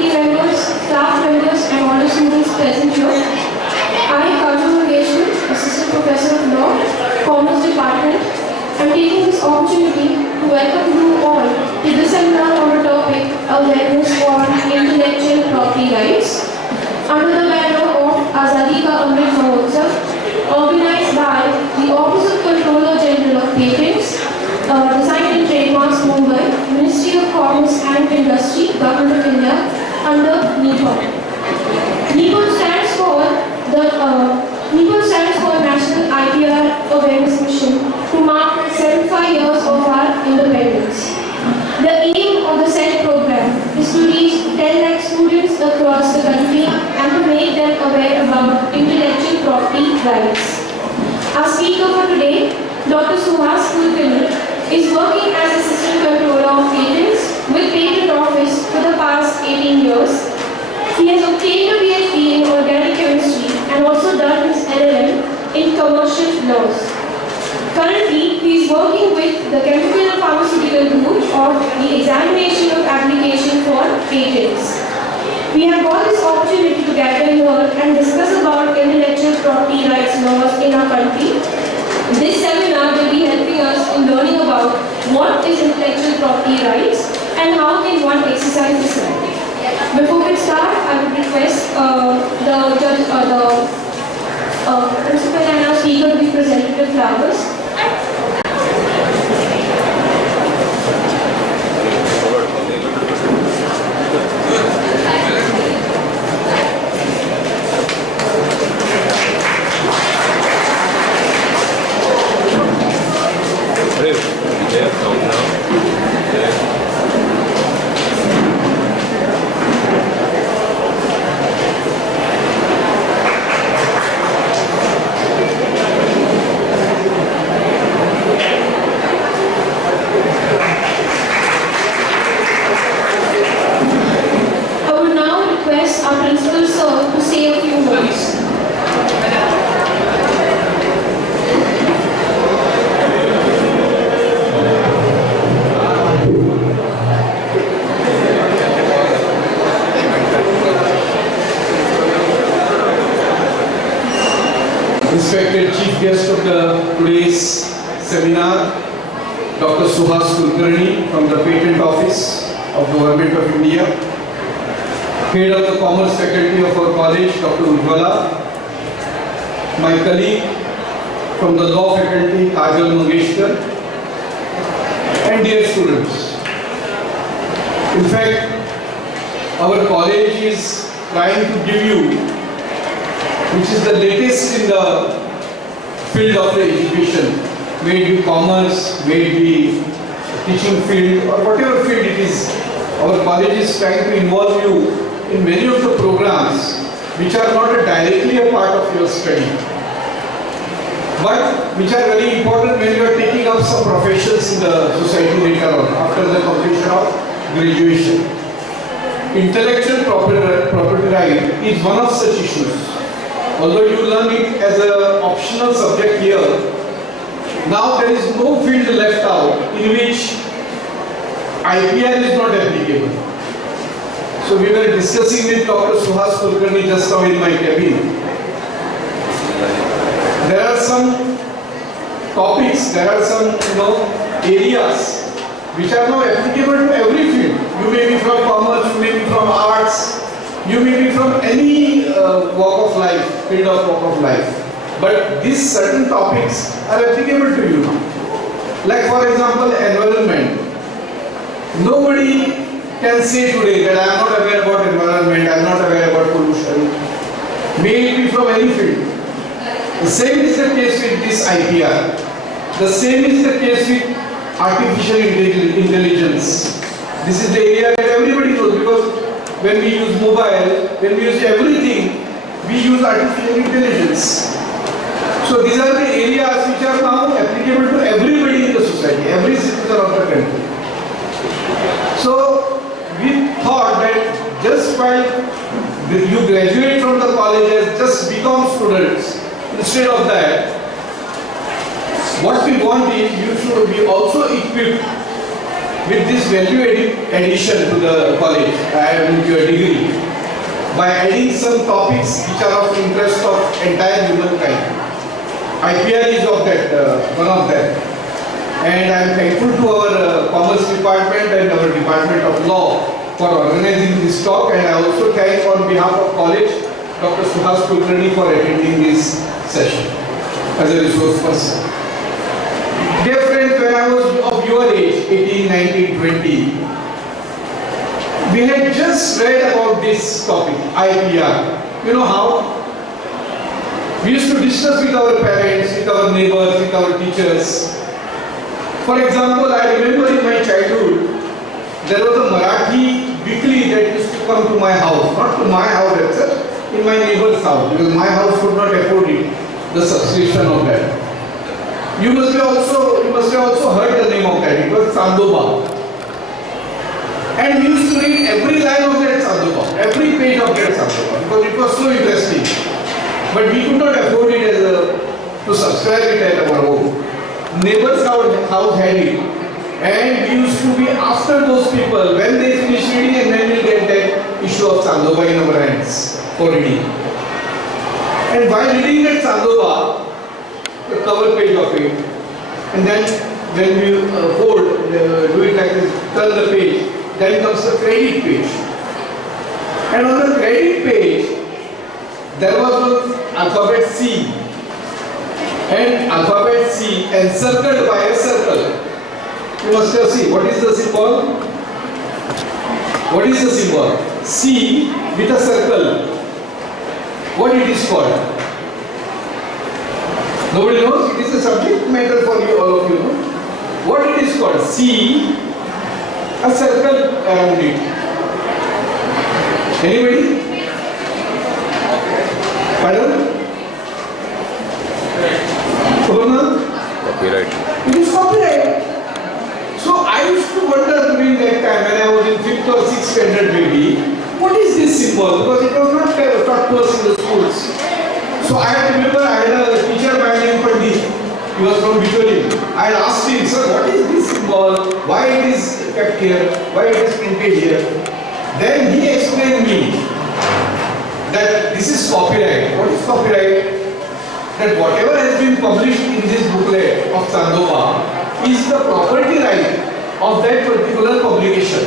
committee members, staff members, and all the students present here. I, Assistant Professor of Law, Commerce Department, am taking this opportunity to welcome you all to this seminar on the topic Awareness on Intellectual Property Rights under the banner of Azadi Ka Amrit Mahotsav, organized by the Office of Controller General of Patents, Design and Trademarks, Mumbai, Ministry of Commerce and Industry, Government of India, under NIPA. NIPA stands for National IPR Awareness Mission to mark 75 years of our independence. The aim of the said program is to reach 10 lakh students across the country and to make them aware about intellectual property rights. Our speaker for today, Dr. Suhas Kulkarni, is working as Assistant Controller of Patents with Patent Office for the past 18 years. He has obtained a PhD in Organic Chemistry and also done his LLM in Commercial Laws. Currently, he is working with the Chemical and Pharmaceutical Group of the Examination of Application for Patents. We have got this opportunity to gather here and discuss about intellectual property rights laws in our country. This seminar will be helping us in learning about what is intellectual property rights and how can one exercise this right. Before we start, I would request the principal and our speaker to be presented with flowers. Respected Chief Guest of today's seminar, Dr. Suhas Kulkarni from the Patent Office of the Government of India, Head of the Commerce Faculty of our college, Dr. Ujjwala, my colleague from the Law Faculty, Kajal Mangeshkar, and dear students. In fact, our college is trying to give you which is the latest in the field of the education, may it be commerce, may it be teaching field, or whatever field it is. Our college is trying to involve you in many of the programs which are not directly a part of your study, but which are very important when you are taking up some professions in the society later on, after the completion of graduation. Intellectual property right is one of such issues. Although you learn it as an optional subject here, now there is no field left out in which IPR is not applicable. So we were discussing with Dr. Suhas Kulkarni just now in my cabin. There are some topics, there are some areas which are now applicable to every field. You may be from commerce, you may be from arts, you may be from any walk of life, field of walk of life. But these certain topics are applicable to you now. Like for example, environment. Nobody can say today that I am not aware about environment, I am not aware about pollution. May it be from any field. The same is the case with this IPR. The same is the case with artificial intelligence. This is the area that everybody knows, because when we use mobile, when we use everything, we use artificial intelligence. So these are the areas which are now applicable to everybody in the society, every citizen of the country. So we thought that just while you graduate from the colleges, just become students. Instead of that, what we want is you should be also equipped with this value addition to the college and your degree by adding some topics which are of interest of entire humankind. IPR is of that, one of them. And I am thankful to our Commerce Department and our Department of Law for organizing this talk, and I also thank on behalf of college Dr. Suhas Kulkarni for attending this session as a resource person. Dear friends, when I was of your age, 18, 19, 20, we had just read about this topic, IPR. You know how? We used to discuss with our parents, with our neighbors, with our teachers. For example, I remember in my childhood, there was a Marathi weekly that used to come to my house, not to my house itself, in my neighbor's house, because my house could not afford it, the subscription of that. You must have also heard the name of that. It was Sandoba. And we used to read every line of that Sandoba, every page of that Sandoba, because it was so interesting. But we could not afford it to subscribe it at our home. Neighbors' house had it, and we used to be after those people when they finish reading, and then we get that issue of Sandoba in our hands for reading. And while reading that Sandoba, the cover page of it, and then when we do it like this, turn the page, then comes the credit page. And on the credit page, there was one alphabet C, and alphabet C encircled by a circle. You must have seen. What is the symbol? What is the symbol? C with a circle. What it is called? Nobody knows? It is a subject matter for you, all of you know. What it is called? C, a circle around it. Anybody? Pardon? Copyright. It is copyright. So I used to wonder during that time when I was in 5th or 6th standard maybe, what is this symbol? Because it was not taught to us in the schools. So I remember I had a teacher by name Pandit. He was from Victoria. I asked him, sir, what is this symbol? Why it is kept here? Why it is printed here? Then he explained me that this is copyright. What is copyright? That whatever has been published in this booklet of Sandoba is the property right of that particular publication.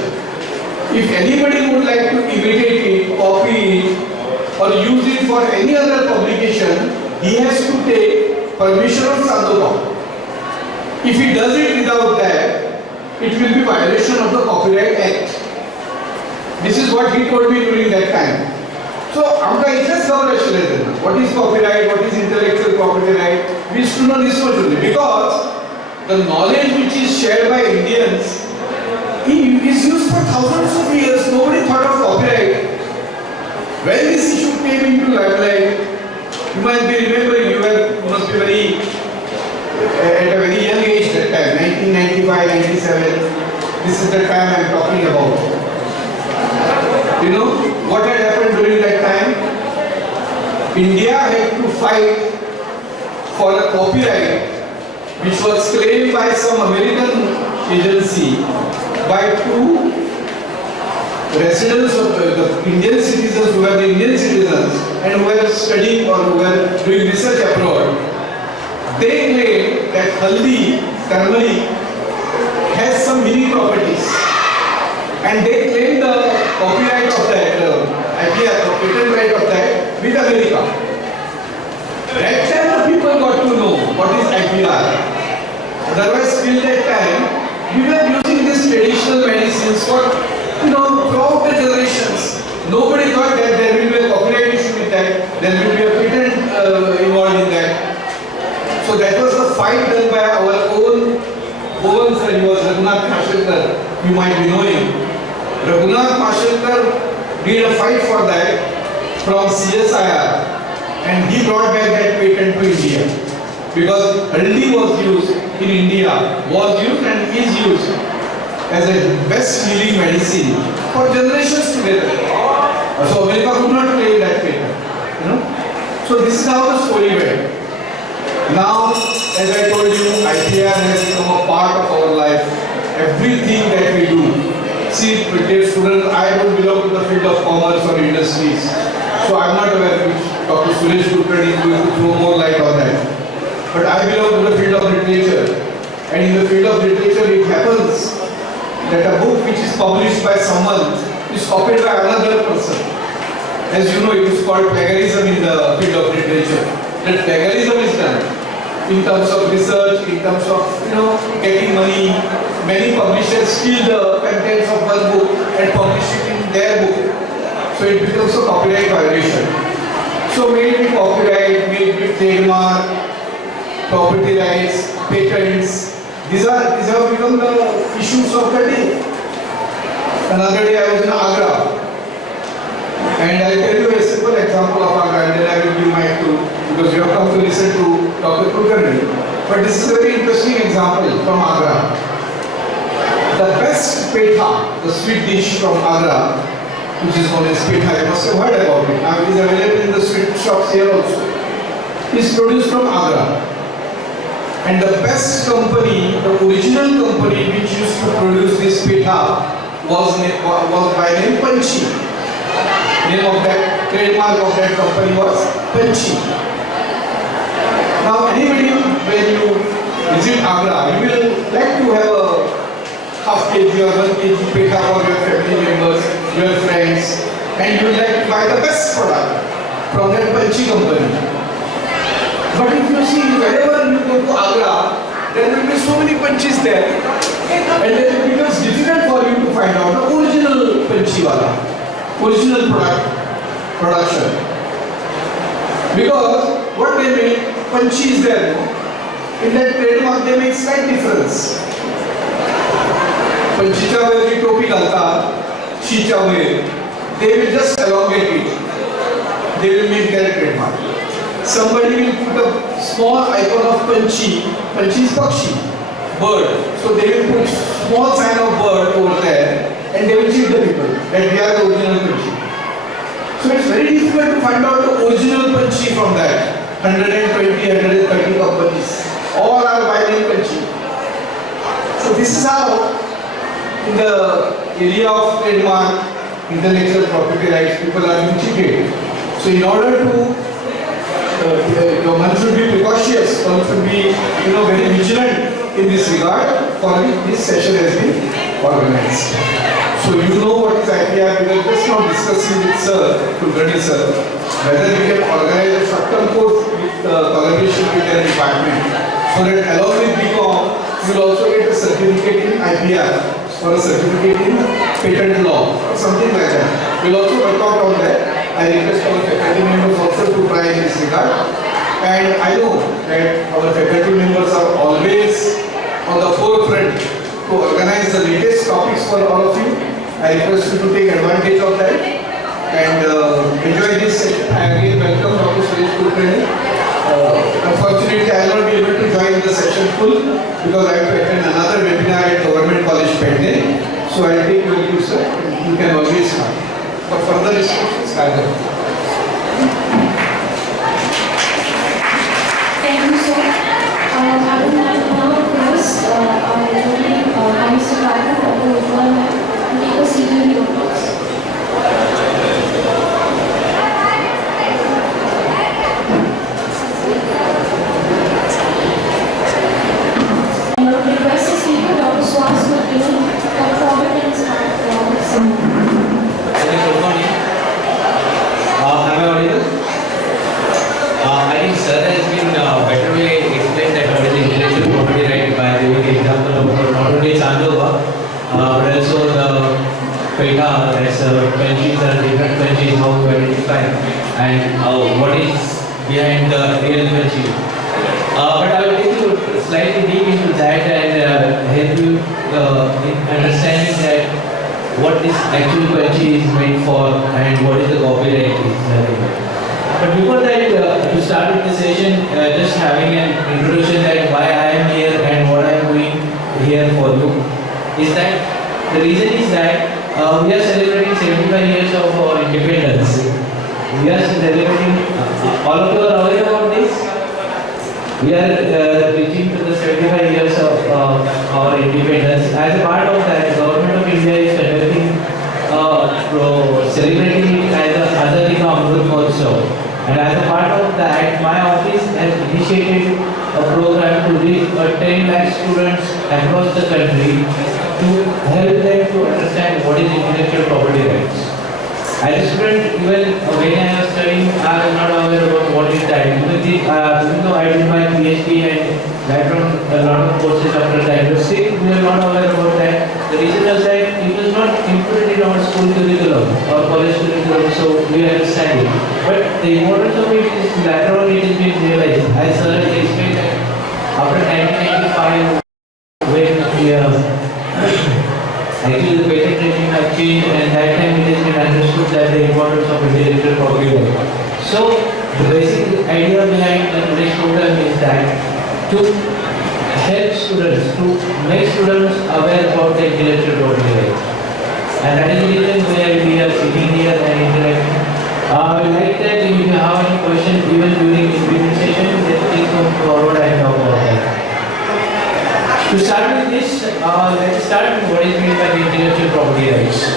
If anybody would like to imitate it, copy it, or use it for any other publication, he has to take permission of Sandoba. If he does it without that, it will be violation of the Copyright Act. This is what he told me during that time. So, हमका इतना सब रच लेते हैं. What is copyright? What is intellectual property right? We used to know this much only because the knowledge which is shared by Indians is used for thousands of years. Nobody thought of copyright. When this issue came into limelight, you might be remembering, you must be very at a very young age that time, 1995, 97. This is the time I am talking about. You know what had happened during that time? India had to fight for a copyright which was claimed by some American agency by two residents of the Indian citizens who were the Indian citizens and who were studying or who were doing research abroad. They claimed that haldi, turmeric, has some mini properties, and they claimed the copyright of that, IPR, the patent right of that with America. That time the people got to know what is IPR. Otherwise, till that time, we were using these traditional medicines for, throughout the generations. Nobody thought that there will be a copyright issue with that, there will be a patent involved in that. So that was the fight done by our own Bhuvan sir. He was Raghunath Mashelkar, you might be knowing. Raghunath Mashelkar did a fight for that from CSIR, and he brought back that patent to India. Because haldi was used in India, and is used as a best healing medicine for generations together. So America could not claim that patent. So this is how the story went. Now, as I told you, IPR has become a part of our life. everything that we do. See, dear students, I don't belong to the field of commerce or industries, so I'm not aware which Dr. Suresh Kulkarni is going to throw more light on that. But I belong to the field of literature, and in the field of literature, it happens that a book which is published by someone is copied by another person. As you know, it is called plagiarism in the field of literature. That plagiarism is done in terms of research, in terms of getting money. Many publishers steal the contents of one book and publish it in their book. So it becomes a copyright violation. So may it be copyright, may it be trademark, property rights, patents. These have become the issues of the day. Another day I was in Agra, and I'll tell you a simple example of Agra, and then I will give my clue, because you have come to listen to Dr. Kulkarni. But this is a very interesting example from Agra. The best petha, the sweet dish from Agra, which is known as petha, you must have heard about it. Now it is available in the sweet shops here also. Is produced from Agra. And the best company, the original company which used to produce this petha was by name Panchi. Name of that, trademark of that company was Panchi. Now anybody, when you visit Agra, you will like to have a half kg or 1 kg petha for your family members, your friends, and you will like to buy the best product from that Panchi company. But if you see, wherever you go to Agra, there will be so many Panchis there, and then it becomes difficult for you to find out the original Panchi wala, original production. Because what they make, Panchi is there, in that trademark they make slight difference. Panchicha where the topi galta, Chicha where, they will just elongate it. They will make their trademark. Somebody will put a small icon of Panchi. Panchi is Pakshi, bird. So they will put small sign of bird over there, and they will cheat the people that we are the original Panchi. So it's very difficult to find out the original Panchi from that. 120, 130 companies. All are by name Panchi. So this is how, in the area of trademark, intellectual property rights, people are being cheated. So in order to one should be precautious, one should be very vigilant in this regard, for which this session has been organized. So you know what is IPR, we were just now discussing with Sir, Kulkarni Sir, whether we can organize a short-term course with collaboration with their department, so that along with BCom, you will also get a certificate in IPR or a certificate in patent law or something like that. We will also work out on that. I request our faculty members also to try in this regard. And I know that our faculty members are always on the forefront to organize the latest topics for all of you. I request you to take advantage of that and enjoy this session. I again welcome Dr. Suresh Kulkarni. Unfortunately, I will not be able to join the session full because I have to attend another webinar at Government College Pende. So I will take your leave, sir. You can always come. For further instructions, I will. Thank you, sir. I would like now to request our Vice Secretary, Dr. Kulkarni, to take a seat in the audience. I would request the speaker, Dr. Suhas, to come forward and start the seminar. Am I audible? I think Sir has been betterly explained that what is intellectual property right by giving the example of not only Chandova, but also the Peta, that's countries and different countries, how to identify and what is behind the real country. But I will take you slightly deep into that and help you in understanding that what this actual country is meant for and what is the copyright is. But before that, to start with the session, just having an introduction that why I am here and what I am doing here for you is that the reason is that we are celebrating 75 years of our independence. We are celebrating, all of you are aware about this? We are reaching to the 75 years of our independence. As a part of that, Government of India is conducting celebrating it as a Azadi Ka Amrit Mahotsav. And as a part of that, my office has initiated a program to reach 10 lakh students across the country to help them to understand what is intellectual property rights. As a student, even when I was studying, I was not aware about what is that. Even though I did my PhD and background a lot of courses after that, but still we are not aware about that. The reason is that it was not included in our school curriculum or college curriculum, so we understand it. But the importance of it is later on it has been realized. As sir has explained that after 1995, when actually the patent regime has changed, and that time it has been understood that the importance of intellectual property. So the basic idea behind the today's program is that to help students, to make students aware about the intellectual property rights. And that is the reason why we are sitting here and interacting. I would like that if you have any questions even during the evening session, then please come forward and talk about that. To start with this, let's start with what is meant by the intellectual property rights.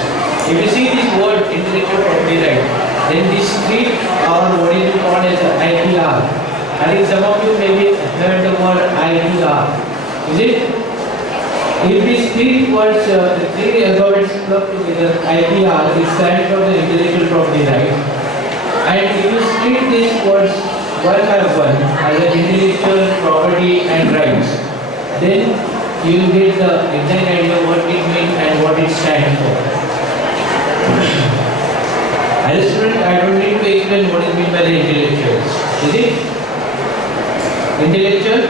If you see this word intellectual property right, then this street or what is called as IPR. I think some of you maybe heard the word IPR. Is it? If these three words, the three alphabets clubbed together, IPR, it stands for the intellectual property right. And if you split these words one by one as an intellectual property and rights, then you will get the exact idea what it means and what it stands for. As a student, I don't need to explain what is meant by the intellectuals. Is it? Intellectual?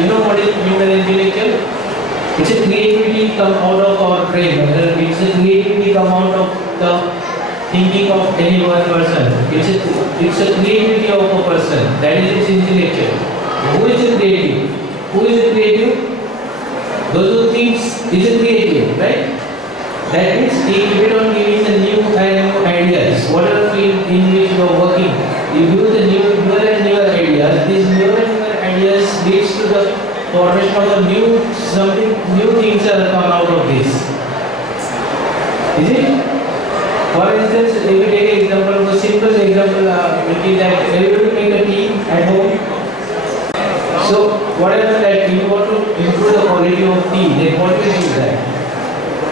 You know what is meant by the intellectual? It's a creativity come out of our brain. It's a creativity come out of the thinking of any one person. It's a creativity of a person. That is its intellectual. Who is the creative? Who is the creative? Those who think is a creative, right? That means if on giving the new ideas, whatever field in which you are working, you give the newer and newer ideas. These newer and newer ideas leads to the formation of a new things that come out of this. Is it? For instance, if we take an example, a simple example, which is that everybody make a tea at home. So whatever that you want to improve the quality of tea, then what will you do that?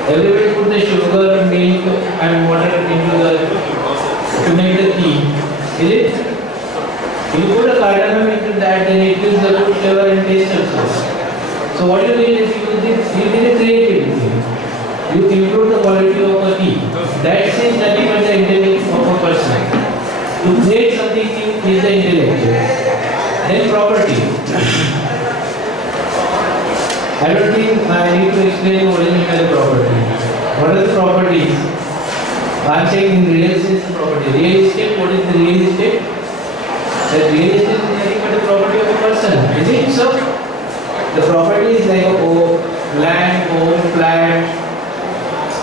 Everybody put the sugar, milk and water to make the tea. Is it? If you put a cardamom into that, then it gives the good flavor and taste also. So what you did is you did a creativity. You improve the quality of a tea. That is nothing but the intellect of a person. To create something new is the intellectual. Then property. I don't think I need to explain what is meant by the property. What are the properties? I am saying in real estate property. Real estate, what is the real estate? The real estate is nothing but the property of a person. Is it so? The property is like land, home, flat,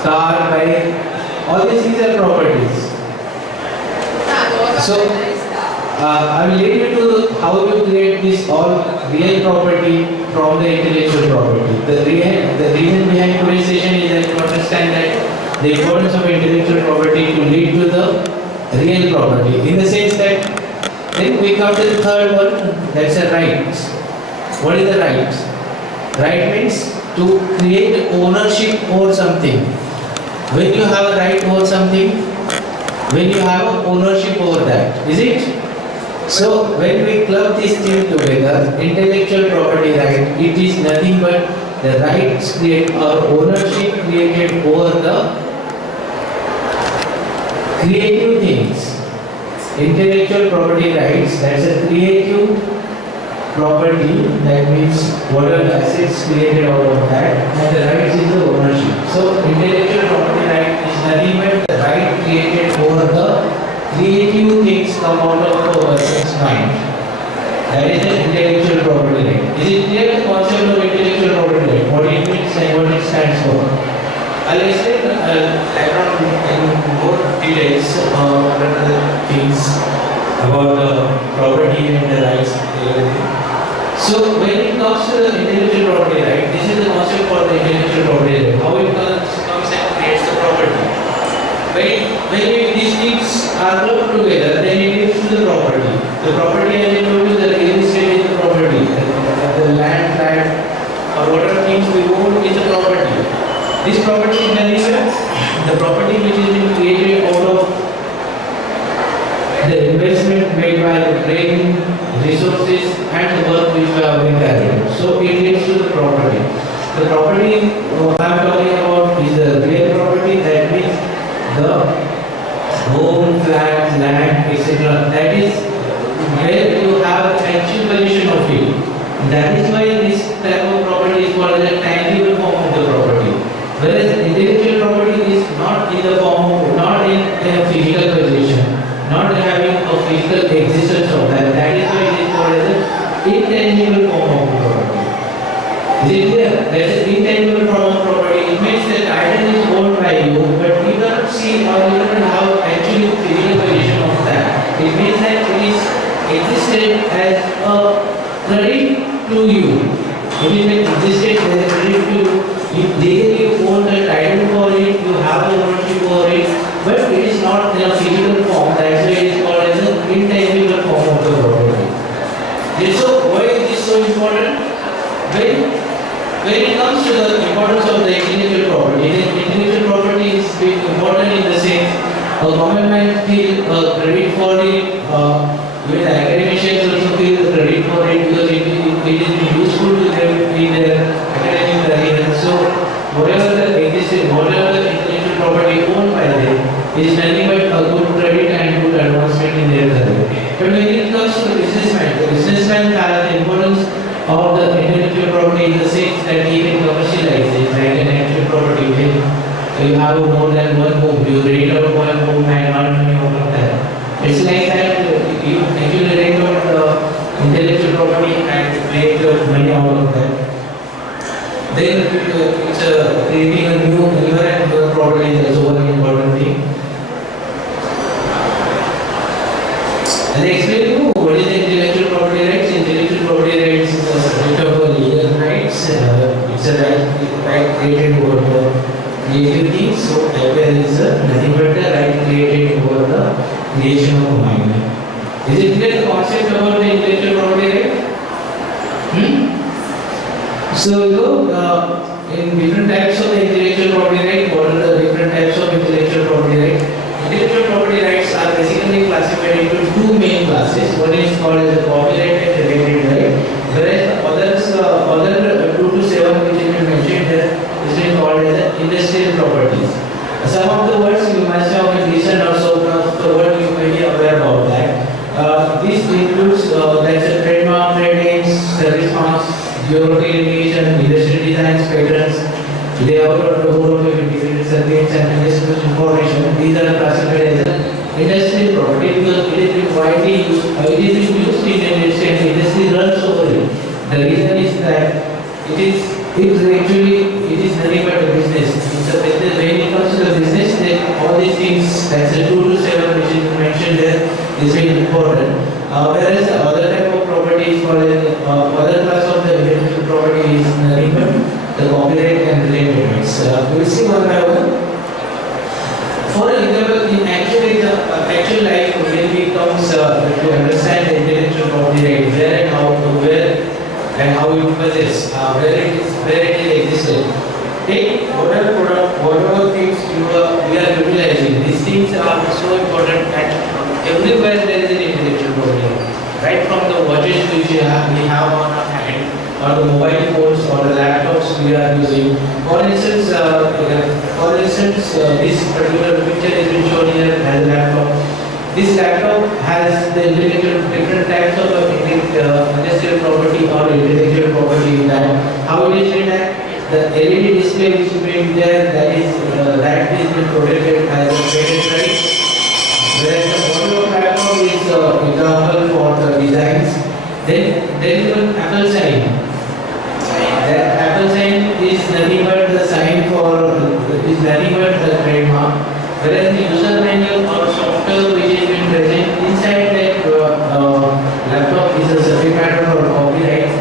car, bike. All these things are properties. So I will lead you to how to create this all real property from the intellectual property. The reason behind today's session is that to understand that the importance of intellectual property to lead to the real property. In the sense that then we come to the third one, that's a rights. What is the rights? Right means to create ownership over something. When you have a right over something, when you have a ownership over that, is it? So when we club these things together, intellectual property right, it is nothing but the rights create or ownership created over the creative things. Intellectual property rights, that's a creative property, that means whatever assets created out of that, and the rights is the ownership. So intellectual property right is nothing but the right created over the creative things come out of a person's mind. That is the intellectual property right. Is it clear the concept of intellectual property right? What it means and what it stands for? I'll explain background in more details other things about the property and the rights. So when it comes to the intellectual property right, this is the concept for the intellectual property right. How it comes and creates the property. When these things are clubbed together, then it gives to the property. The property, as I told you, the real estate is the property. The land, or whatever things we own is the property. This property is the property which is being created out of the investment made by the brain, resources, and the work which we have been carried. So it leads to the property. The property I am talking about is the real property, that means the home, flat, land, etc. That is where you have the actual possession of it. That is why this type of property is called the tangible form of the property. Whereas intellectual property is not in the form of, not in a physical possession, not having a physical existence of that. That is why it is called as an intangible form of property. Is it clear? That is intangible form of property. It means that item is owned by you, but you cannot see or you cannot have actually physical possession of that. It means that it is existed as a credit to you. It is existed as a credit to you. If legally you own the title for it, you have the ownership for it, but it is not in a physical form. That's why it is called as an intangible form of the property. So why is this so important? When it comes to the importance of the intellectual property, intellectual property is important in the sense a common man feel credit for it, even academicians also feel the credit for it because it is useful to them in their academic career. So whatever the intellectual property owned by them is nothing but a good credit and good advancement in their career. But when it comes to the businessman has the importance of the intellectual property in the sense that he can commercialize it, like an actual property. You have more than one home, you rent out one home and earn money out of that. It's like that you actually rent out the intellectual property and make money out of that. Then it's creating a newer and newer property is also one important thing. And I explain to you what is the intellectual property rights. Intellectual property rights is a subject of legal rights. It's a right created over the creative things. So there is nothing but the right created over the creation of mind. Is it clear the concept about the intellectual property right? So in different types of the intellectual property right, what are the different types of intellectual property right? Intellectual property rights are basically classified into two main classes. One is called as the copyright and related right, whereas the other 2 to 7 which have been mentioned here is being called as the industrial properties. Some of the words you must have listened or so the word you may be aware about that. This includes like the trademark, trade names, service marks, geolocation, industrial designs, patents, layout or logo of integrated circuits and industrial information. These are classified as industrial property because it is being widely used. It is being used in industry and industry runs over it. The reason is that it is nothing but a business. It's a business. When it comes to the business, then all these things, that's the 2 to 7 which is mentioned there, is very important. Whereas the other type of property is called other class of the intellectual property is nothing but the copyright and related rights. We will see one by one. For example, in actual life, when we comes to understand the intellectual property right, where and how you possess, where it is existed. Take whatever product, whatever things we are utilizing. These things are so important and everywhere there is an intellectual property. Right from the watches which we have on our hand, or the mobile phones or the laptops we are using. For instance, this particular picture has been shown here as a laptop. This laptop has the different types of industrial property or intellectual property in that. How it is written? The LED display which is being there, that is being protected as a patent right. Whereas the model of laptop is example for the designs. Then there is an Apple sign. That Apple sign is nothing but the sign is nothing but the trademark. Whereas the user manual or software which is been present inside that laptop is a subject matter or copyright.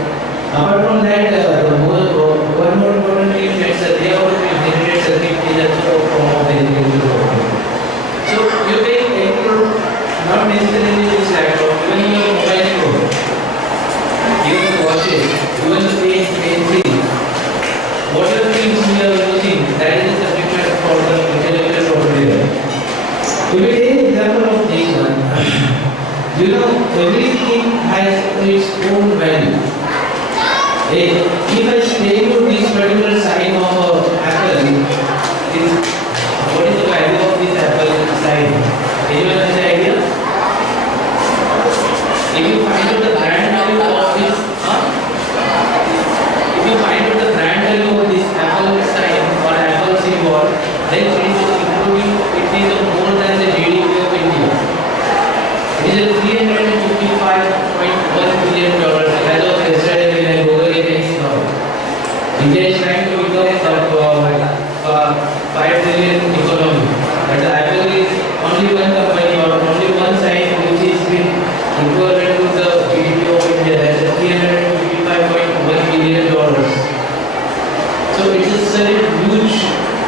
You know, everything has its own value. If I say you this particular sign of apple, what is the value of this apple sign? Anyone has the idea? If you find out the brand value of this, if you find out the brand value of this apple sign or apple symbol, then it is more than the GDP of India. It is $355.1 billion as of yesterday when I Google it. India is trying to become a 5 trillion economy. But the Apple is only one company or only one sign which is equivalent to the GDP of India. That's $355.1 billion. So it is such a huge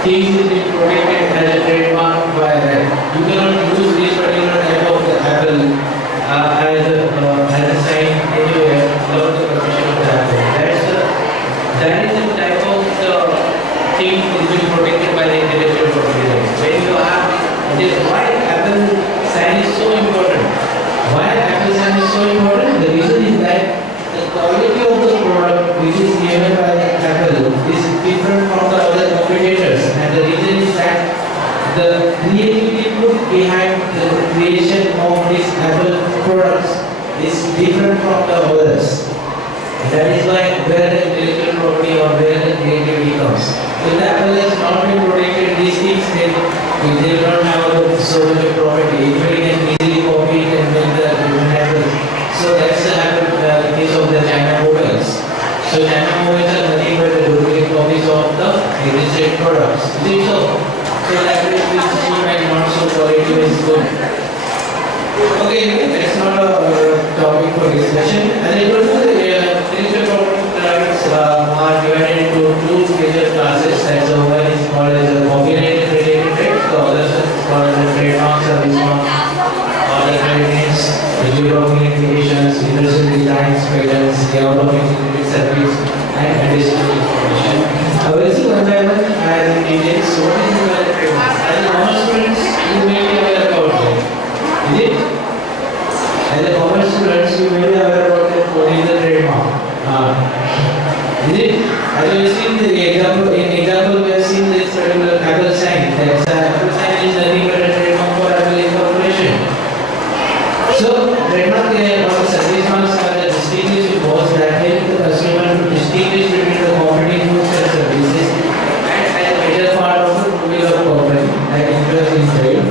thing to be protected as a trademark by that. You cannot use this particular type of apple as a sign anywhere without the permission of the apple. That is the type of thing is being protected by the intellectual property rights. When you have this, why apple sign is so important? Why apple sign is so important? The reason is that the quality of the product which is given by Apple is different from the other competitors, and the reason is that the creativity put behind the creation of these Apple products is different from the others. That is why where the intellectual property or where the creativity comes. If the Apple has not been protected, these things they will not have so much of property. Anybody can easily copy it and make the different Apple. So that's the case of the China mobiles. So China mobiles are nothing but the duplicate copies of the existing products. Is it so? So that is cheap and not so quality is good. Okay, that's not a topic for discussion. As I told you, the intellectual property rights are divided into two major classes. That's the one is called as a copyright related rights. The other is called as a trademark service mark, other trade names, geographic indications, industrial designs, patents, development, service, and additional information. I will see one by one as in details. So what is the trademark? As a commerce students, you may be aware about it. Is it? As a commerce students, you may be aware about it. What is the trademark? Is it? As we have seen the example, we have seen this particular Apple sign. That Apple sign is nothing but a trademark for Apple Incorporation. So, trademark or service marks are the distinguished symbols that help the customer to distinguish between the competing goods and services, and as a major part of the goodwill of company that interests in trade.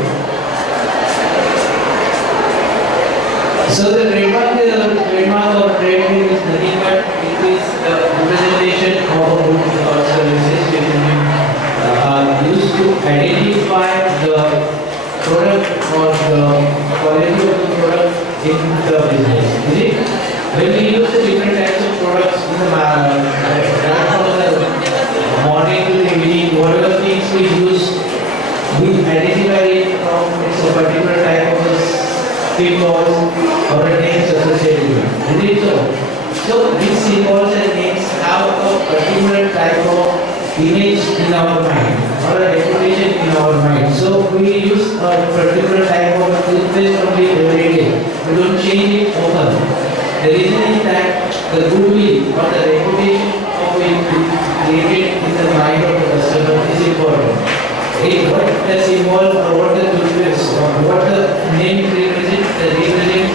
So the trademark or trade name is nothing but it is the representation of a good or services which is used to identify the product or the quality of the product in the business. Is it? When we use the different types of products in the morning to the evening, whatever things we use, we identify it from it's a particular type of symbols or names associated with it. Is it so? So these symbols and names have a particular type of image in our mind or a reputation in our mind. So we use a particular type of toothpaste only every day. We don't change it often. The reason is that the goodwill or the reputation of it created in the mind of the customer is important. What the symbol or what the toothpaste or what the name represents, it represents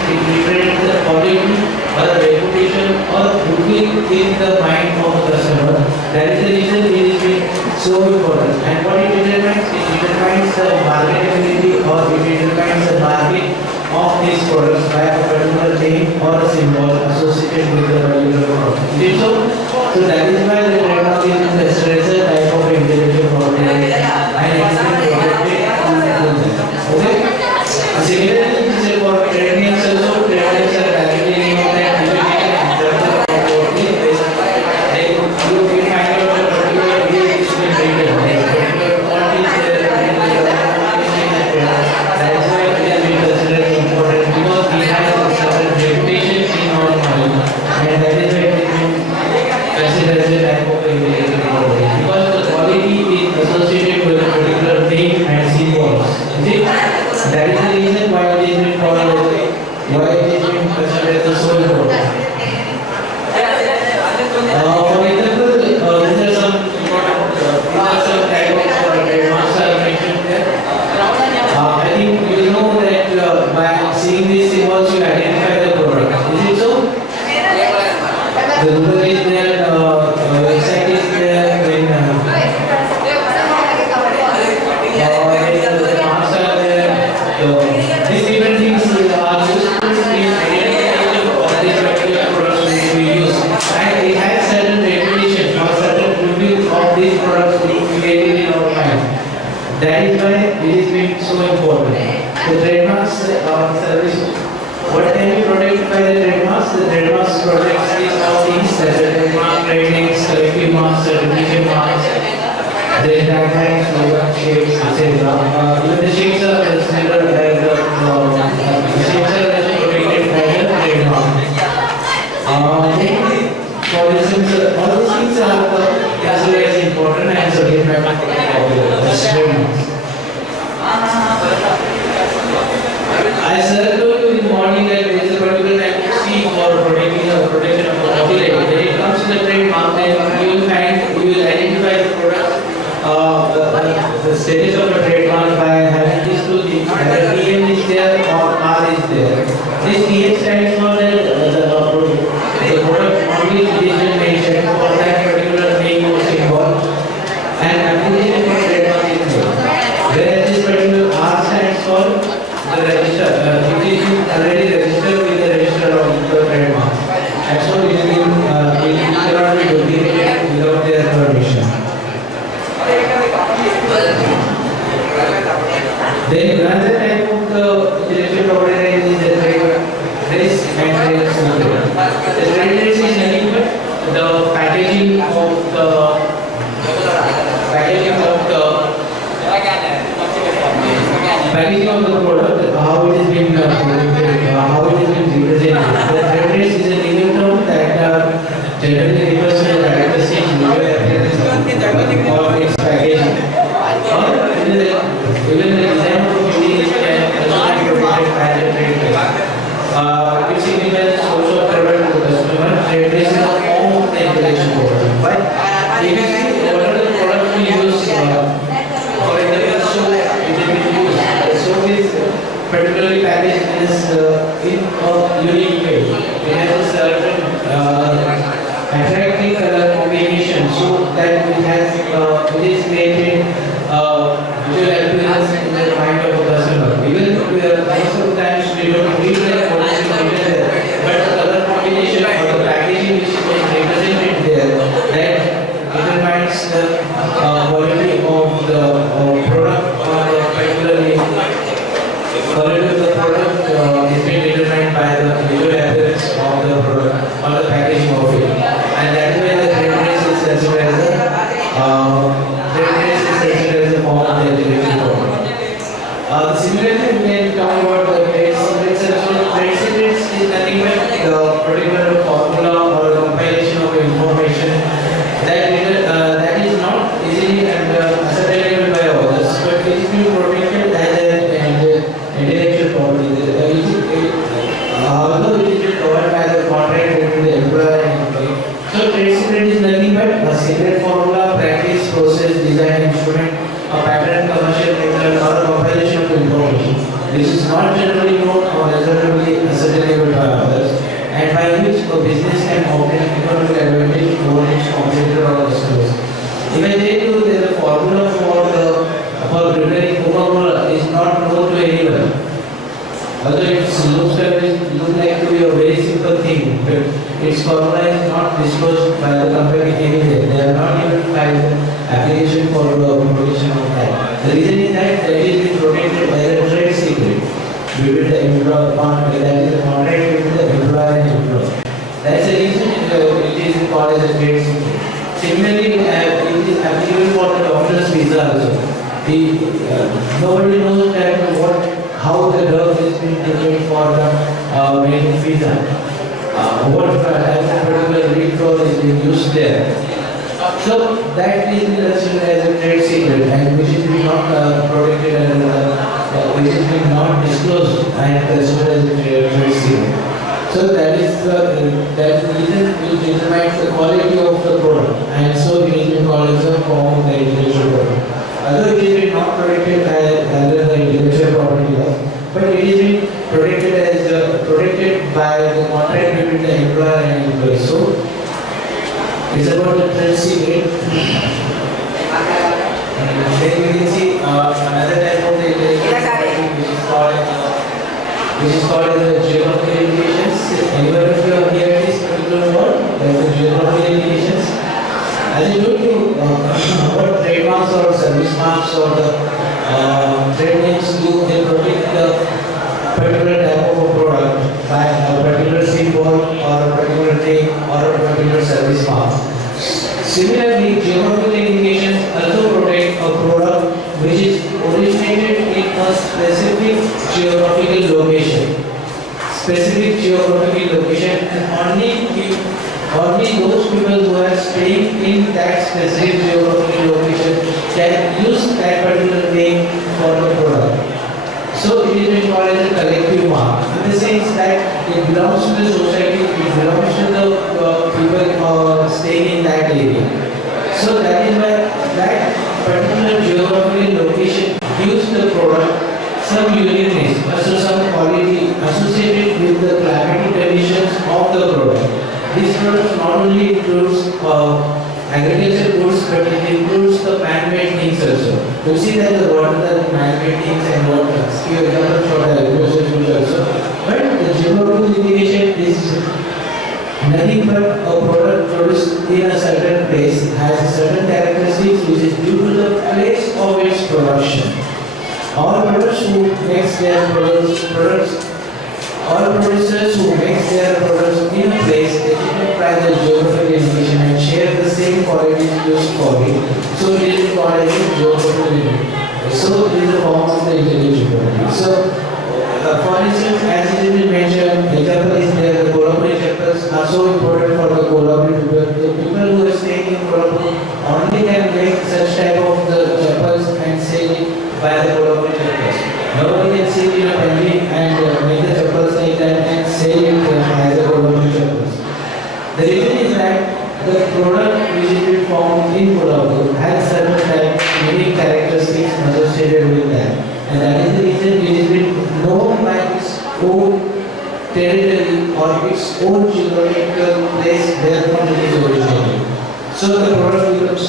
the quality or the reputation or goodwill in the mind of the customer. That is the reason it is so important. And what it determines? It determines the marketability or it determines the market of these products by a particular name or a symbol associated with the particular product. So that is why the trademark is the stressor type of intellectual property and it is protected. Okay? Similarly, this is for trade names also. Trade names are directly named and designated in terms of property. You will find out the particular way it is being written. That is why it is being so important. The trademarks service. What can be protected by the trademarks? The trademarks protects these all things such as trademark, trade names, collective marks, certification marks, the taglines, slogan, shapes, etc. Even the shapes are considered as the shapes are also protected by the trademark. For instance, all these things are as well as important and certified by the trademarks. I said to you in the morning that there is a particular type of C for protecting protection of the copyright. When it comes to the trademark, then you will identify the product, the status of the trademark by having these two things. Either TM is there or R is there. This TM stands for the product on which it is mentioned for that particular name or symbol, and application for trademark is there. Whereas this particular R stands for the register, it is already registered with the register of the trademark. And so it cannot be duplicated without their permission. Then another type of the intellectual property right is the trade dress and trade secret. The trade dress is nothing but the packaging of the product, how it is being how it is being represented. The trade dress is a legal term that generally refers to the characteristic visual appearance or its packaging. Or even the design of the building can also be protected by the trade dress. It signifies the source of product to the customer. Trade dress is a form of the intellectual property. But if you see what are the products we use, for example, soap, it is being used. Soap is particularly packaged in a unique way. It has a certain attractive color combination, so that it is created visual appearance in the mind of the customer. Even most of the times we don't read like what is written there, but the color combination or the packaging which is represented there, that determines the quality of the product or particularly quality of the product is being determined by the visual appearance of the product or the packaging of it, and that is why the trade dress is considered as a form of the intellectual property. Similarly, we can talk about the trade secrets. Trade secrets is nothing but the particular formula or a compilation of information that is not easily and ascertainable by others, but it is being protected as an intellectual property. Although it is covered by the contract between the employer and employee. So trade secret is nothing but a secret formula, practice, process, design, instrument, a pattern, commercial method, or a compilation of information. This is not generally known or reasonably ascertainable by others, and by which a business can obtain economic advantage over its competitor or customers. If I tell you that the formula for preparing Coca-Cola is not known to anyone, although it looks like to be a very simple thing, but its formula is not disclosed by the company anywhere. They are not even filed an application for protection of that. The reason is that it is being protected by the trade secret between the employer, that is the contract between the employer and employer. That's the reason it is called as a trade secret. Similarly, it is applicable for the doctor's visa also. Nobody knows that how the drug is being taken for the making visa. What type of particular lead flow is being used there. So that is considered as a trade secret, and which is not protected and which is not disclosed and considered as a trade secret. So that is the reason which determines the quality of the product, and so it is being called as a form of the intellectual property. Although it is not protected under the intellectual property law, but it is being protected by the contract between the employer and employee. So it's about the trade secret. Then we can see another type of the intellectual property which is called the geographical indications. Anyone of you have heard this particular word? That is the geographical indications. As I told you, about trademarks or service marks or the trade names they protect the particular type of a product by a particular symbol or a particular name or a particular service mark. Similarly, geographical indications also protect a product which is originated in a specific geographical location. Specific geographical location, and only those people who are staying in that specific geographical location can use that particular name for the product. So it is been called as a collective mark. In the sense that it belongs to the society, it belongs to the people staying in that area. So that is why that particular geographical location gives the product some uniqueness, also some quality associated with the climatic conditions of the product. This product not only includes agricultural goods, but it includes the man-made things also. You see that what are the man-made things and what few examples for the agricultural goods also. But the geographical indication is nothing but a product produced in a certain place has certain characteristics which is due to the place of its production. All producers who makes their products all producers who make their products in a place identify the geographical indication and share the same qualities used for it. So it is called as a geographical indication. So it is a form of the intellectual property. So for instance, as it has been mentioned, example is there, the Kulkarni chapters are so important for the Kulkarni people. The people who are staying in Kulkarni only can make such type of the chapels and sell it by the Kulkarni chapters. Nobody can sit in a family and make the chapels like that and sell it as a Kulkarni chapels. The reason is that the product which is being formed in Kulkarni has certain type unique characteristics associated with that. And that is the reason it is been known by its own territory or its own geographical place where it is originated. So the product becomes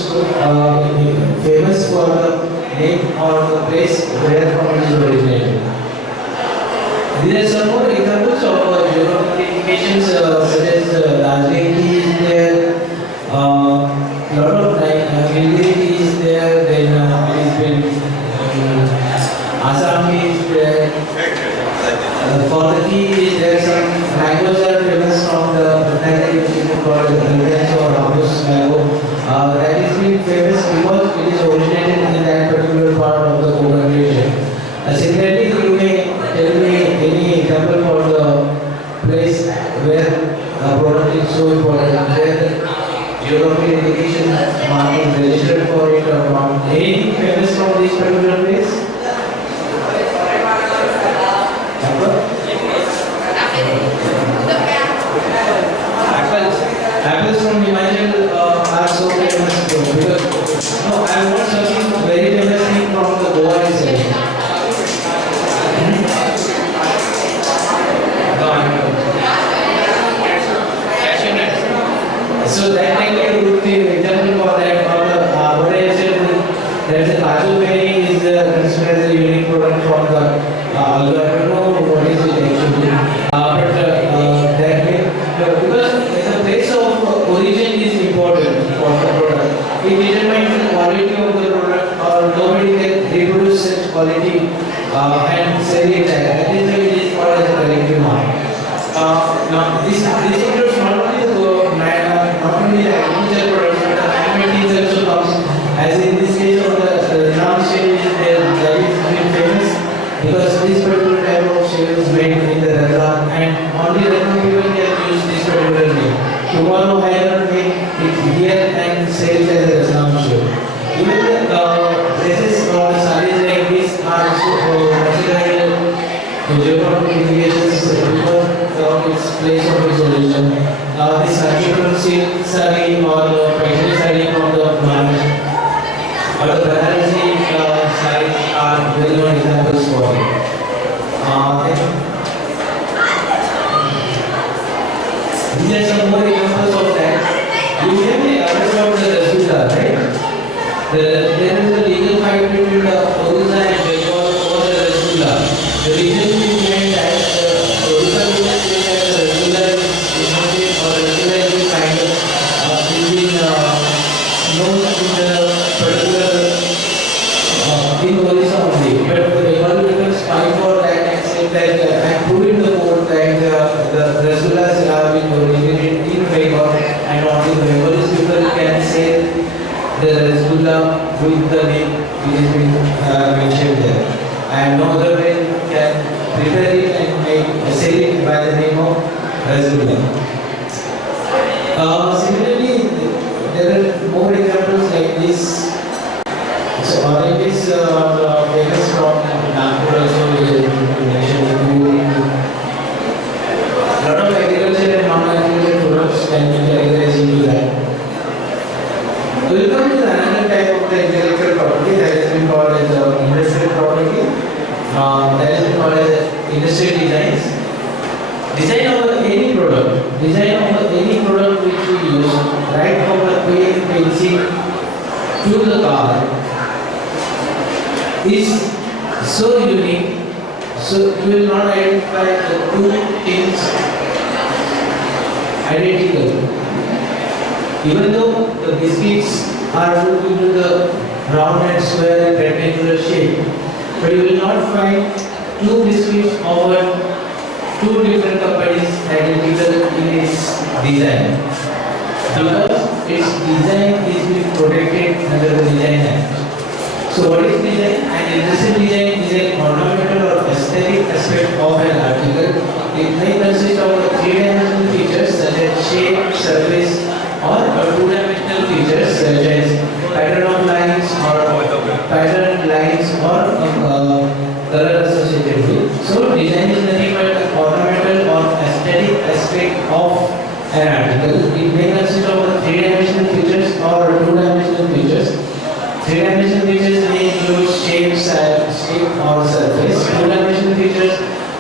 famous for the name or the place where it is originated. There are some more examples of geographical indications such as Darjeeling is there, lot of Nilgiri is there, then it has been Assam is there, for the tea is there, some mangoes are famous from the Nilgiri which is called Alvens or Rambus mango. That is being famous because it is originated in that particular part of the Kulkarni region. Similarly, you may tell me any example for the place where a product is so important, where the geographical indication mark is registered for it or not. Anything famous from this particular place? Apples from Himachal are so famous because no, I want something very famous thing from the Goa itself. So that might be a good thing, example for that. What I said, there is a Kaju berry is considered as a unique product from the I don't know what is it actually, but that way, because the place of origin is important for the product. It determines the quality of the product, or nobody can reproduce such quality and sell it there. That is why it is called as a collective mark. Now this includes not only the agricultural products, but the handmade things also comes. As in this case of the Ram shell, that is very famous because this particular type of shell is made in the Radha, and only Radha people can use this particular name. Tomorrow I will make it here and sell it as a Ram shell. Even the dresses or the sarees like this are also considered geographical indications because of its place of its origin. This article silk saree or paisani saree from the Maharashtra or the Banarasi sarees are well-known examples for it. These are some more examples of that. You may be aware about the Rasgulla, right? There is a legal fight between the Odisha and Bengal over the Rasgulla. The reason behind that Odisha people say that the Rasgulla is not it, or Rasgulla is being kind of known in the particular mentioned there. And no other way can prepare it and sell it by the name of rasgulla. Similarly, there are more examples like this. So orange is famous from Nagpur also. A lot of agriculture and non-agriculture products can be categorized into that. We will come to another type of the intellectual property that has been called as industrial property. That has been called as industrial designs. Design of any product, which we use, right from the pen, pencil to the car, is so unique. So you will not identify the two things identical. Even though the biscuits are put into the round and square and rectangular shape, but you will not find two biscuits offered two different companies identical in its design, because its design is being protected under the Design Act. So what is design? An industrial design is an ornamental or aesthetic aspect of an article. It may consist of three-dimensional features such as shape, surface, or two-dimensional features such as pattern of lines or color associated with. So design is nothing but an ornamental or aesthetic aspect of an article. It may consist of three-dimensional features or two-dimensional features. Three-dimensional features may include shape or surface. Two-dimensional features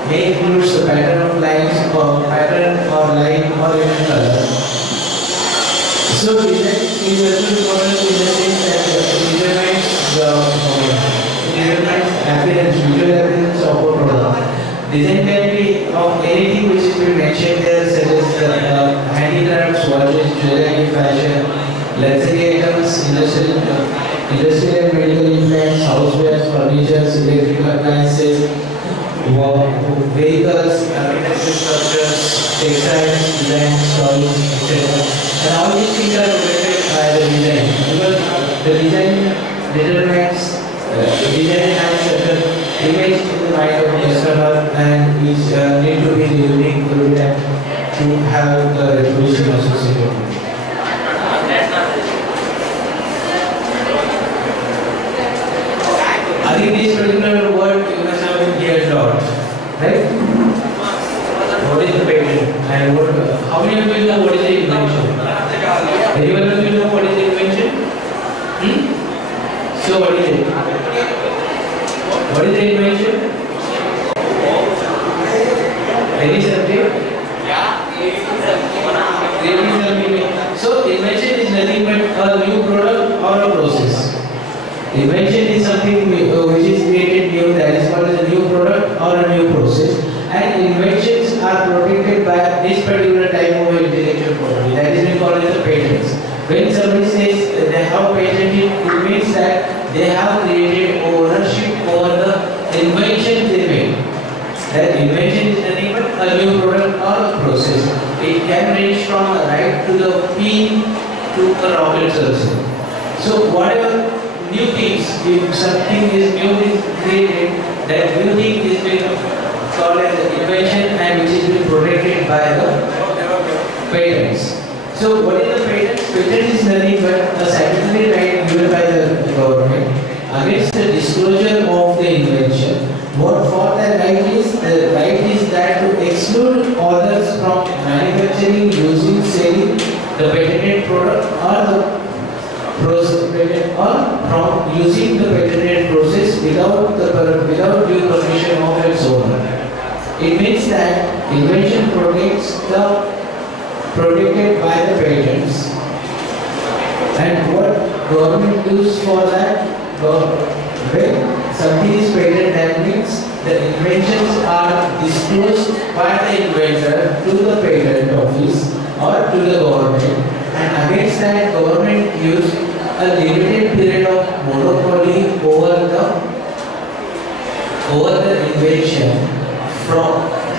may include the pattern of lines or pattern or line or even color. So design is also important in the sense that it determines appearance, visual appearance of a product. Design can be of anything which is mentioned there, such as handicrafts, watches, jewelry, fashion, luxury items, industrial and medical implants, housewares, furniture, electrical appliances, vehicles, architectural structures, textiles, designs, toys, etc. And all these things are related by the design, because the design determines design has certain image in the mind of the customer, and which need to be unique to them to have the reputation associated with it. I think this particular word you must have been heard a lot, right? What is the patent and how many of you know what is the invention? Anyone of you know what is the invention? So what is it? What is the invention? Any subject? So invention is nothing but a new product or a process. Invention is something which is created new, that is called as a new product or a new process, and inventions are protected by this particular type of intellectual property, that is we call it the patents. When somebody says they have patented, it means that they have created ownership over the invention they made. That invention is nothing but a new product or a process. It can range from the right to the pin to the rocket also. So whatever new things, if something is new is created, that new thing is being called as invention and which is being protected by the patents. So what is the patent? Patent is nothing but a scientific right given by the government against the disclosure of the invention. What for the right is? The right is that to exclude others from manufacturing, using, selling the patented product or the or from using the patented process without due permission of its owner. It means that invention protected by the patents. And what government does for that? When something is patented, that means the inventions are disclosed by the inventor to the patent office or to the government, and against that government gives a limited period of monopoly over the invention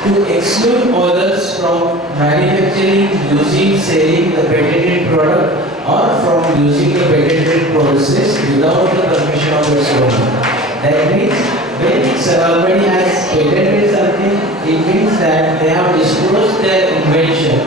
to exclude others from manufacturing, using, selling the patented product or from using the patented process without the permission of its owner. somebody has patented something, it means that they have disclosed their invention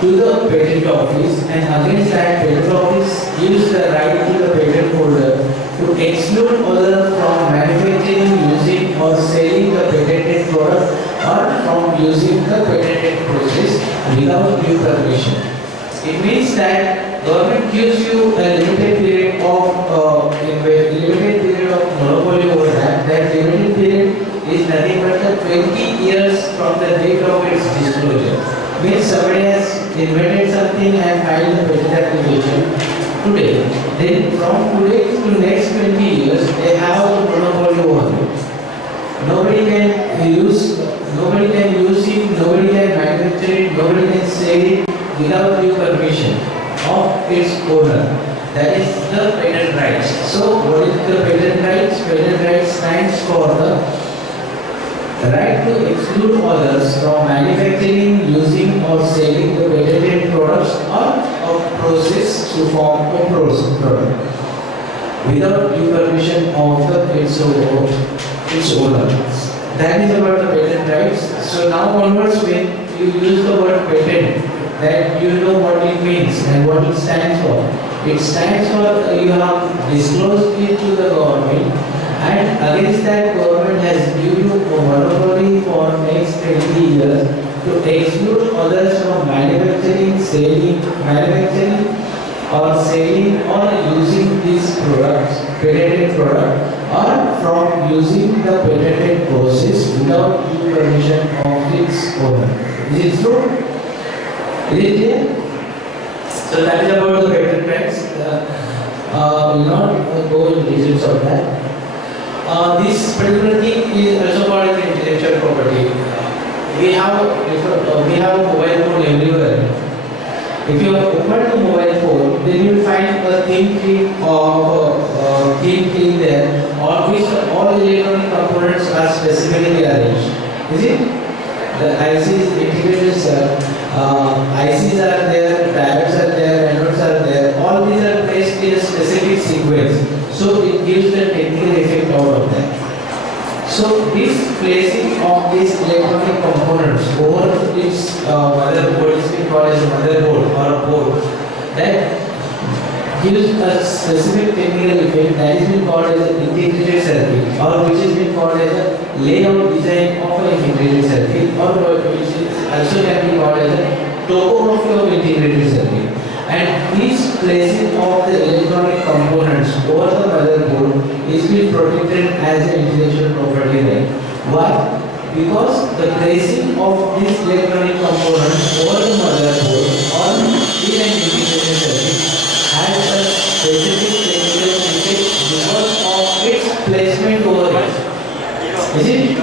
to the patent office, and against that patent office gives the right to the patent holder to exclude others from manufacturing, using or selling the patented product or from using the patented process without due permission. It means that government gives you a limited period of monopoly over that. That limited period is nothing but the 20 years from the date of its disclosure. Means somebody has invented something and filed a patent application today. Then from today to next 20 years, they have a monopoly over it. Nobody can use it, nobody can manufacture it, nobody can sell it without due permission of its owner. That is the patent rights. So what is the patent rights? Patent rights stands for the right to exclude others from manufacturing, using or selling the patented products or a process to form a product without due permission of its owner. That is about the patent rights. So now onwards, when you use the word patent, that you know what it means and what it stands for. It stands for you have disclosed it to the government, and against that government has given you a monopoly for next 20 years to exclude others from manufacturing or selling or using these products, patented product, or from using the patented process without due permission of its owner. Is it true? Is it clear? So that is about the patent rights. Will not go into details of that. This particular thing is also called as intellectual property. We have a mobile phone everywhere. If you open the mobile phone, then you will find a thin film there, on which all electronic components are specifically arranged. Is it? The ICs, integrated ICs are there, diodes are there, anodes are there. All these are placed in a specific sequence. So it gives the technical effect out of that. So this placing of these electronic components over this motherboard is being called as a motherboard or a board. That gives a specific technical effect that is being called as an integrated circuit, or which is being called as a layout design of an integrated circuit, or which is also can be called as a topography of integrated circuit. And this placing of the electronic components over the motherboard is being protected as an intellectual property right. Why? Because the placing of these electronic components over the motherboard or in an integrated circuit has a specific technical effect because of its placement over it. Is it?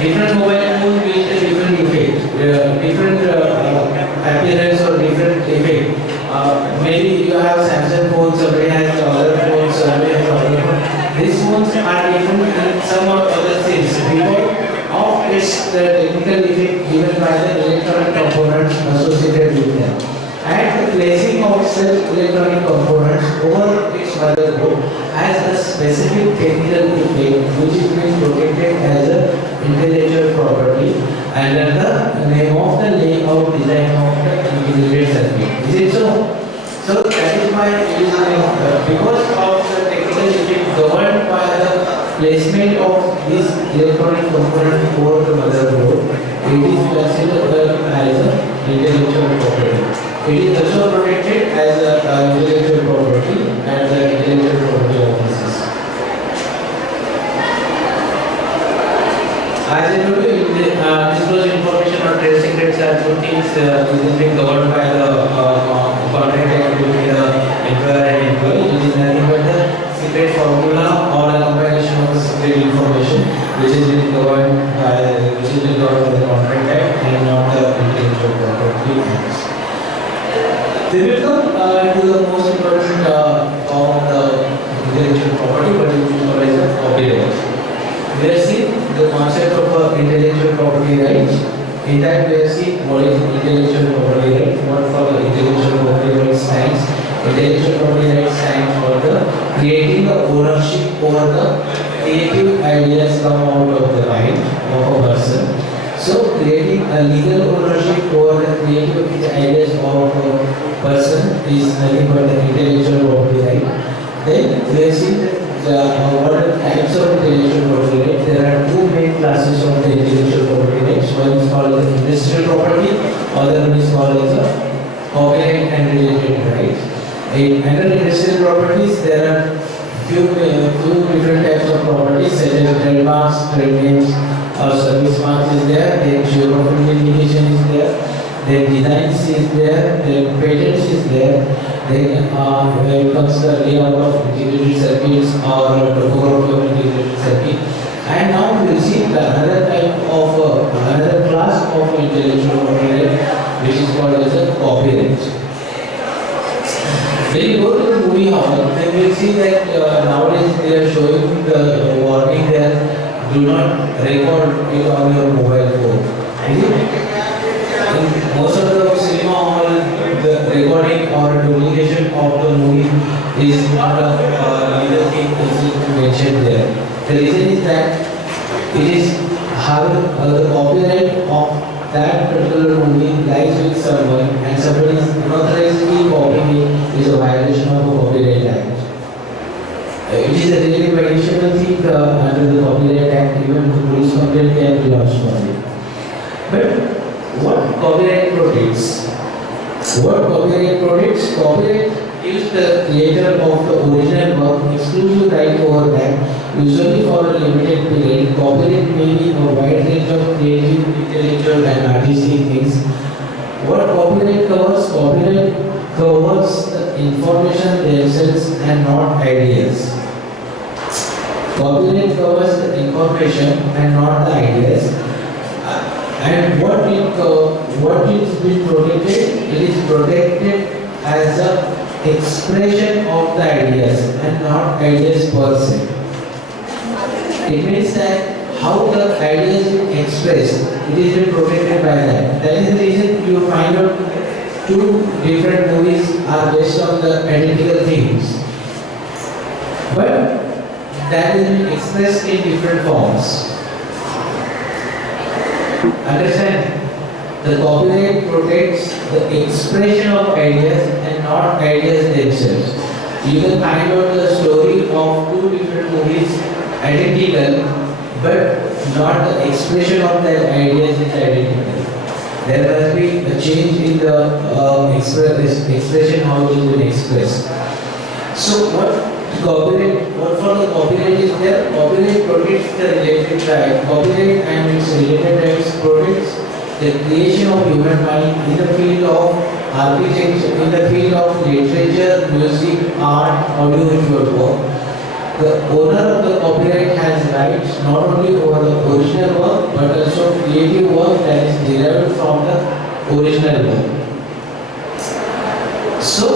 Different mobile phone gives a different effect, different appearance or different effect. Maybe you have Samsung phones, somebody has other phones, somebody has other phones. These phones are different in some or other things because of its the technical effect given by the electronic components associated with them. And the placing of such electronic components over its motherboard has a specific technical effect which is being protected as an intellectual property under the name of the layout design of the integrated circuit. Is it so? So that is why it is because of the technical effect governed by the placement of this electronic component over the motherboard, it is considered as an intellectual property. It is also protected as an intellectual property and the intellectual property offices. As I told you, disclosed information or trade secrets are two things which is being governed by the contract between the employer and employee. It is nothing but the secret formula or a combination of the secret information which is being governed by the contract act and not the intellectual property acts. Then we come to the most important form of the intellectual property, but it is called as a copyright. We have seen the concept of intellectual property rights. In that, we have seen what is intellectual property right, what for the intellectual property right stands. Intellectual property right stands for the creating the ownership over the creative ideas come out of the mind. legal ownership over the creative ideas of a person is nothing but the intellectual property right. Then we have seen that what are the types of intellectual property rights. There are two main classes of the intellectual property rights. One is called the industrial property, other one is called as a copyright and related rights. Under industrial properties, there are few different types of properties such as trademarks, trade names, or service marks is there. Then geographical indication is there. Then designs is there. Then patents is there. Then when it comes to the layout of integrated circuits or topography of integrated circuit. And now we will see another type of another class of intellectual property which is called as a copyright. When you go to the movie hall, then we will see that nowadays they are showing the warning there, do not record it on your mobile phone. Is it? In most of the cinema hall, the recording or duplication of the movie is not a legal thing mentioned there. The reason is that it is having the copyright of that particular movie lies with someone and somebody is unauthorizedly copying it is a violation of a copyright act. It is a really additional thing under the Copyright Act, even the police complaint can be lodged for it. But what copyright protects? What copyright protects? Copyright gives the creator of the original work exclusive right over that, usually for a limited period. Copyright may be a wide range of creative, intellectual and artistic things. What copyright covers? Copyright covers the information themselves and not ideas. Copyright covers the information and not the ideas. And what is being protected? It is protected as a expression of the ideas and not ideas per se. It means that how the ideas is expressed, it is being protected by that. That is the reason you find out two different movies are based on the identical themes. But that is being expressed in different forms. Understand? The copyright protects the expression of ideas and not ideas themselves. You can find out the story of two different movies identical, but not the expression of that ideas is identical. There must be a change in the expression how it is being expressed. So what for the copyright is there? Copyright protects the related right. Copyright and its related rights protects the creation of human mind in the field of architecture, in the field of literature, music, art, audiovisual work. The owner of the copyright has rights not only over the original work but also creative work that is derived from the original work. So,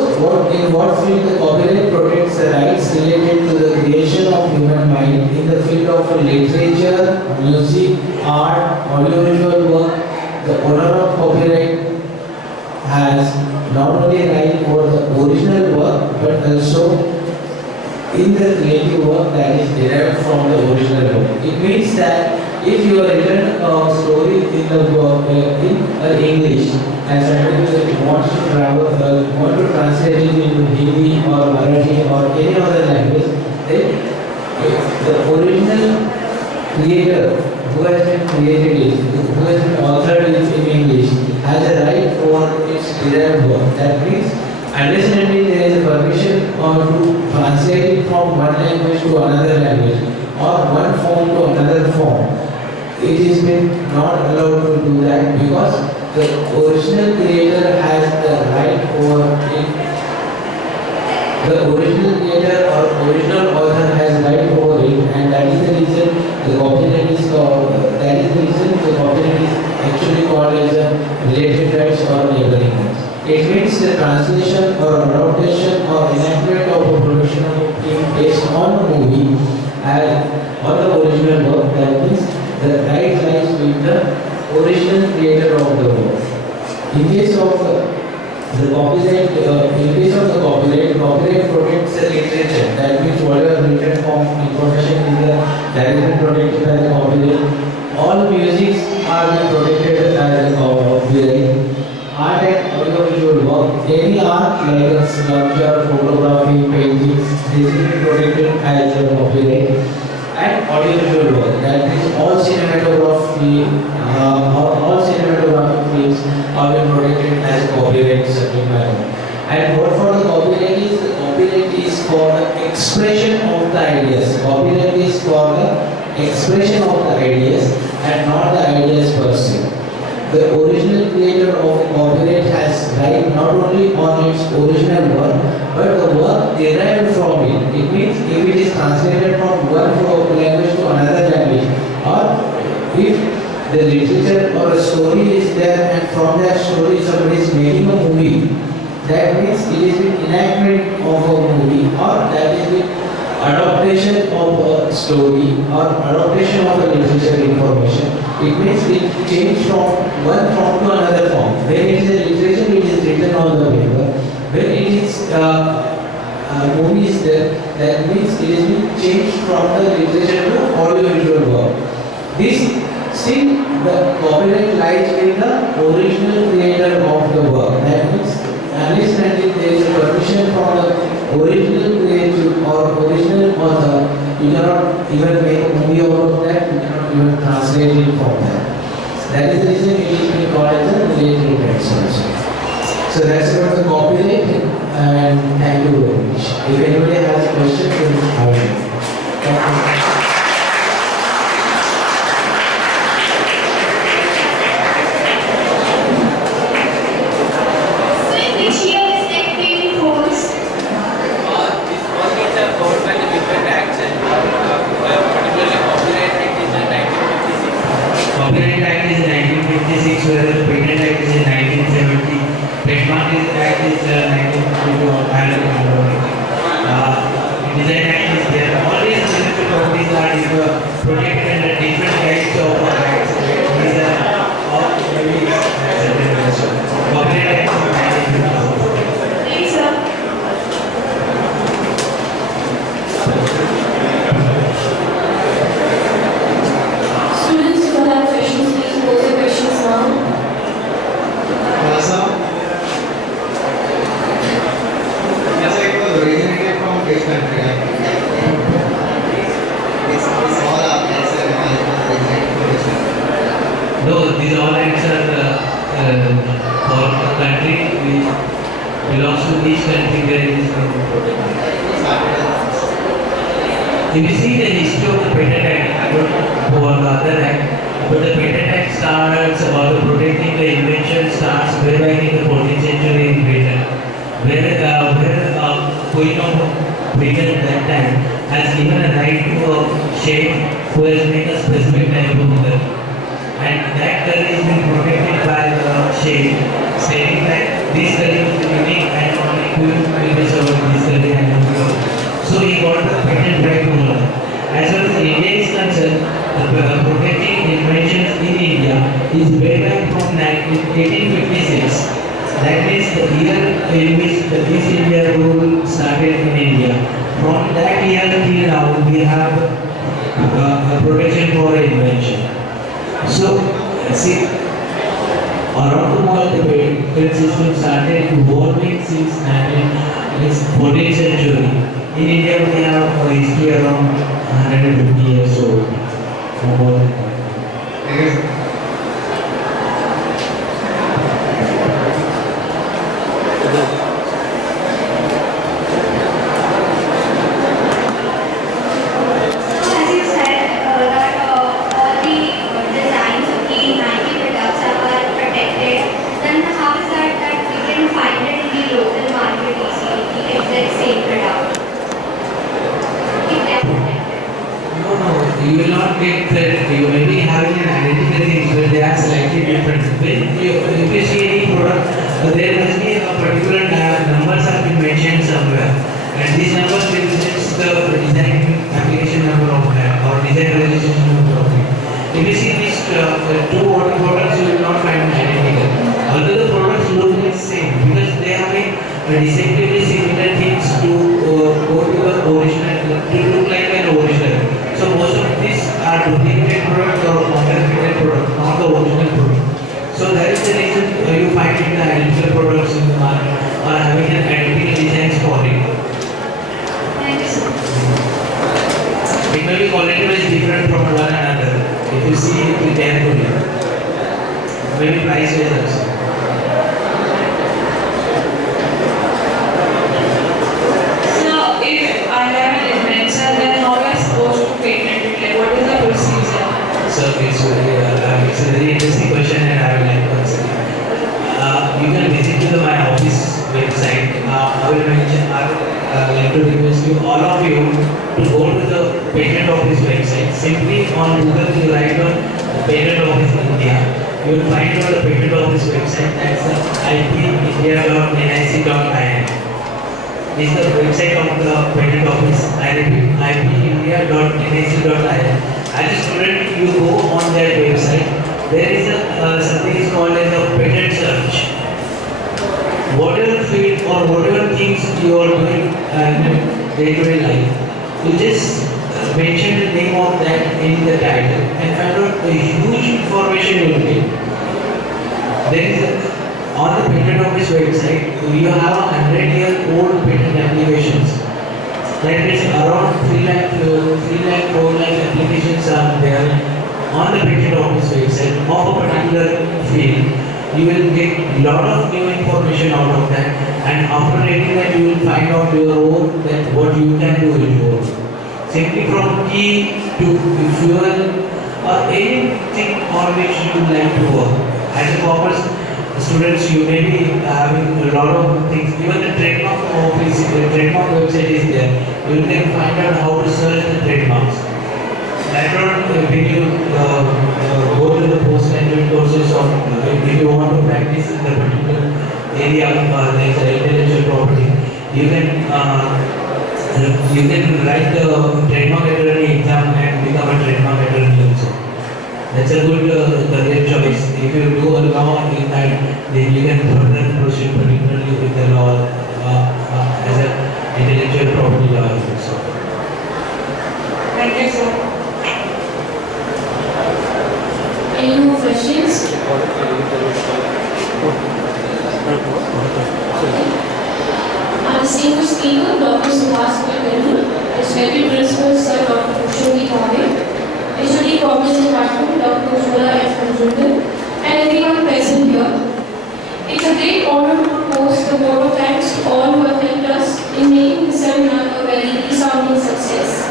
in what field the copyright protects the rights related to the creation of human mind in the field of literature, music, art, audiovisual work, the owner of copyright has not only right over the original work but also in the creative work that is derived from the original work. It means that if you are written a story in the English and somebody wants to want to translate it into Hindi or Marathi or any other language, then the original creator who has been created it, who has been authored it in English, has a right over its derived work. That means unless and until there is a permission to translate it from one language to another language or one form to another form, it is been not allowed to do that because the original creator has the right over it. The original creator or original author has right over it, and that is the reason the copyright is called. That is the reason the copyright is actually called as a related rights or neighboring rights. It means the translation or adaptation or enactment of a production of a film based on a movie and on the original work. That means the right lies with the original creator of the work. In case of the copyright, copyright protects the literature. That means whatever written form information is directly protected by the copyright. All musics are protected as a any art like a sculpture, photography, paintings, this will be protected as a copyright. And audiovisual work, that is all cinematography, all cinematographic films are being protected as copyright subject matter. And what for the copyright is for the expression of the ideas. Copyright is for the expression of the ideas and not the ideas per se. The original creator of copyright has right not only on its original work, but the work derived from it. It means if it is translated from one language to another language, or if the literature or a story is there and from that story somebody is making a movie, that means it is an enactment of a movie, or that is the adaptation of a story or adaptation of a literature information. It means it changed from one form to another form. When it is a literature, it is written on the paper. When it is movies, that means it is been changed from the literature to audiovisual work. This still the copyright lies in the original creator of the work. That means unless and until there is a permission from the original creator or original author, you cannot even make a movie out of that, you cannot even translate it from that. That is the reason it is being called as a related rights also. So that's about the copyright, and thank you very much. If anybody has a question, please have it. Thank you. Copyright Act is 1956, whereas the Patent Act is in 1970. Trademark Act is 1952 of Ireland. Design Act is there. All these intellectual properties are protected under different types of acts. These are all maybe Copyright Act is 1952. Please, sir. Students who have questions, please pose your questions now. Yes, it was originated from which country? It's all up. Yes, it originated from which country? No, these all acts are for a country which belongs to each country where it is being protected. If you see the history of the Patent Act, I don't know for the other act, but the Patent Act starts about protecting the invention starts way back in the 14th century in Britain, where Queen of Britain at that time has given a right to a sheikh who has made a specific type of curry. And that curry is being protected by the sheikh, saying that this curry is unique and only Queen will be served this curry and not yours. So he got the patent right to hold. As far as India is concerned, protecting inventions in India is way back from 1856. That is the year in which the East India rule started in India. From that year till now, we have a protection for invention. So, see, around the world, the patent system started evolving since 14th century. In India, we have a history around 150 years old. More than that. As you said, that all the designs of the Nike products are protected, then how is that we can find it in the local market easily, the exact same product? If they're protected. No, you will not get that. You may be having an identical things, but they are slightly different. If you see any product, there must be a particular numbers have been mentioned somewhere, and these numbers represents the design application number of that or design registration number of it. If you see these two water products, you will not find it identical. Although the products look like same because they have distinctively similar things to go to the original, to look like an original. So most of these are duplicate products or counterfeited products, not the original product. So that is the reason you find it the identical products in the market. or having an identical designs for it. Thank you, sir. It may be quality wise different from one another. If you see it carefully, maybe price wise also. So, if I have an invention, then how am I supposed to patent it? Like, what is the procedure? So it's a very interesting question, and I would like to answer it. You can visit to my office website. I will mention. I would like to request you, all of you, to go to the patent office website. Simply on Google, you write on patent office India. You will find on the patent office website. That's ipindia.nic.in. This is the website of the patent office. I repeat, ipindia.nic.in. As a student, you go on their website. There is something is called as a patent search. Whatever field or whatever things you are doing day-to-day life, you just mention the name of that in the title and find out a huge information you will get. There is on the patent office website, you have 100-year-old patent applications. That is around 3 lakh, 4 lakh applications are there on the patent office website of a particular field. You will get lot of new information out of that, and after reading that you will find out your own that what you can do in your own. Simply from key to fuel or anything on which you would like to work. As a commerce students, you may be having a lot of things. Even the trademark office, the trademark website is there. You can find out how to search the trademarks. Later on, when you go to the post-graduate courses of, if you want to practice in the particular area of like intellectual property, you can write the trademark attorney exam and become a trademark attorney also. That's a good career choice. If you do a law in that, then you can further proceed particularly with the law as an intellectual property lawyer also. Thank you, sir. Any more questions? Our distinguished speaker, Dr. Suhas, respected principal, Sir Dr. Kushali Thave, HOD Commerce Department, Dr. Jula F. Manjundar, and everyone present here. It's a great honor to post the vote of thanks to all who have helped us in making this seminar a very resounding success.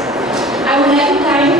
I would like to thank